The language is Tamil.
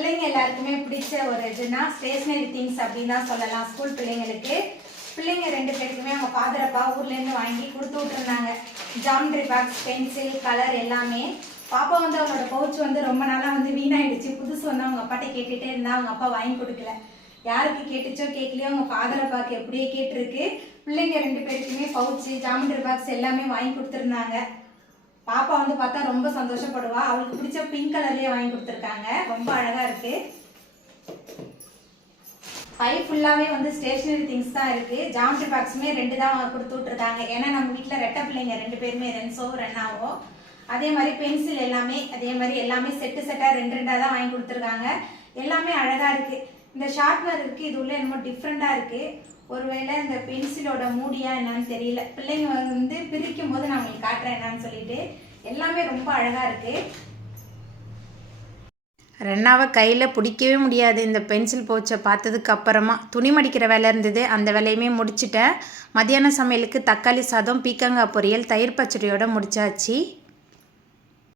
பிள்ளைங்க எல்லாருக்குமே பிடிச்ச ஒரு இதுனா ஸ்டேஷ்னரி திங்ஸ் அப்படின்னு தான் சொல்லலாம். ஸ்கூல் பிள்ளைங்களுக்கு பிள்ளைங்க 2 பேருக்குமே அவங்க ஃபாதர் அப்பா ஊர்லேருந்து வாங்கி கொடுத்து விட்டுருந்தாங்க. ஜாமெட்ரி பாக்ஸ், பென்சில், கலர் எல்லாமே. பாப்பா வந்து அவங்களோட பவுச் வந்து ரொம்ப நாளாக வந்து வீணாயிடுச்சு. புதுசு வந்து அவங்க அப்பாட்ட கேட்டுகிட்டே இருந்தா அவங்க அப்பா வாங்கி கொடுக்கல. யாருக்கு கேட்டுச்சோ கேட்கலையோ அவங்க ஃபாதர் அப்பாவுக்கு எப்படியே கேட்டிருக்கு. பிள்ளைங்க 2 பேருக்குமே பவுச்சு, ஜாமெட்ரி பாக்ஸ் எல்லாமே வாங்கி கொடுத்துருந்தாங்க. பாப்பா வந்து பார்த்தா ரொம்ப சந்தோஷப்படுவா. அவளுக்கு பிடிச்ச பிங்க் கலர்லேயே வாங்கி கொடுத்துருக்காங்க. ரொம்ப அழகாக இருக்குது. பை ஃபுல்லாகவே வந்து ஸ்டேஷ்னரி திங்ஸ் தான் இருக்குது. ஜாமெட்ரி பாக்ஸுமே 2 தான் கொடுத்து விட்ருக்காங்க. ஏன்னா நம்ம வீட்டில் ரெட்டை பிள்ளைங்க 2 பேருமே ரென்ஸோ ரென்னாவோ. அதே மாதிரி பென்சில் எல்லாமே அதே மாதிரி எல்லாமே செட்டாக 2 தான் வாங்கி கொடுத்துருக்காங்க. எல்லாமே அழகாக இருக்குது. இந்த ஷார்ப்னர் இருக்குது, இது உள்ள என்னமோ டிஃப்ரெண்ட்டாக இருக்குது. ஒருவேளை இந்த பென்சிலோட மூடியா என்னன்னு தெரியல. பிள்ளைங்க வந்து பிரிக்கும் போது நான் உங்களுக்கு காட்டுறேன் என்னன்னு சொல்லிட்டு. எல்லாமே ரொம்ப அழகாக இருக்குது. ரென்னாவை கையில் பிடிக்கவே முடியாது இந்த பென்சில் பவுச்சை பார்த்ததுக்கு அப்புறமா. துணி மடிக்கிற வேலை இருந்தது, அந்த வேலையுமே முடிச்சிட்டேன். மத்தியான சமையலுக்கு தக்காளி சாதம், பீக்கங்காய் பொரியல், தயிர் பச்சடியோடு முடிச்சாச்சு.